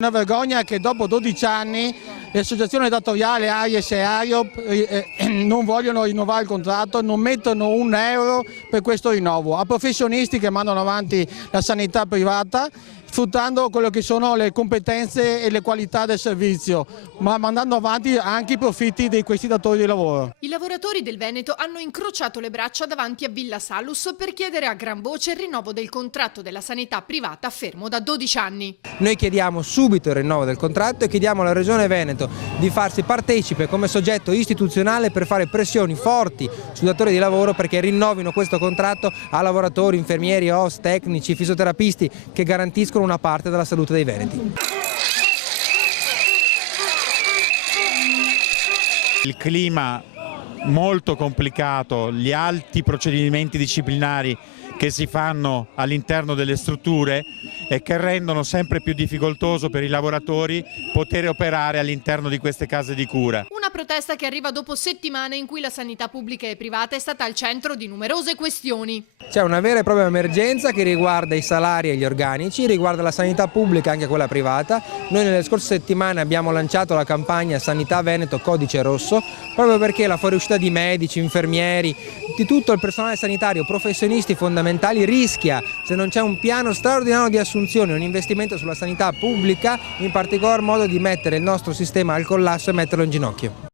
Una vergogna che dopo 12 anni le associazioni datoriali AIES e AIOP non vogliono rinnovare il contratto, non mettono un euro per questo rinnovo, a professionisti che mandano avanti la sanità privata, sfruttando quello che sono le competenze e le qualità del servizio, ma mandando avanti anche i profitti di questi datori di lavoro. I lavoratori del Veneto hanno incrociato le braccia davanti a Villa Salus per chiedere a gran voce il rinnovo del contratto della sanità privata fermo da 12 anni. Noi chiediamo subito il rinnovo del contratto e chiediamo alla Regione Veneto di farsi partecipe come soggetto istituzionale per fare pressioni forti sui datori di lavoro perché rinnovino questo contratto a lavoratori, infermieri, OS, tecnici, fisioterapisti che garantiscono una parte della salute dei veneti. Il clima molto complicato, gli alti procedimenti disciplinari che si fanno all'interno delle strutture e che rendono sempre più difficoltoso per i lavoratori poter operare all'interno di queste case di cura. Una protesta che arriva dopo settimane in cui la sanità pubblica e privata è stata al centro di numerose questioni. C'è una vera e propria emergenza che riguarda i salari e gli organici, riguarda la sanità pubblica e anche quella privata. Noi nelle scorse settimane abbiamo lanciato la campagna Sanità Veneto Codice Rosso, proprio perché la fuoriuscita di medici, infermieri, di tutto il personale sanitario, professionisti fondamentali rischia, se non c'è un piano straordinario di assunzione, un investimento sulla sanità pubblica, in particolar modo di mettere il nostro sistema al collasso e metterlo in ginocchio.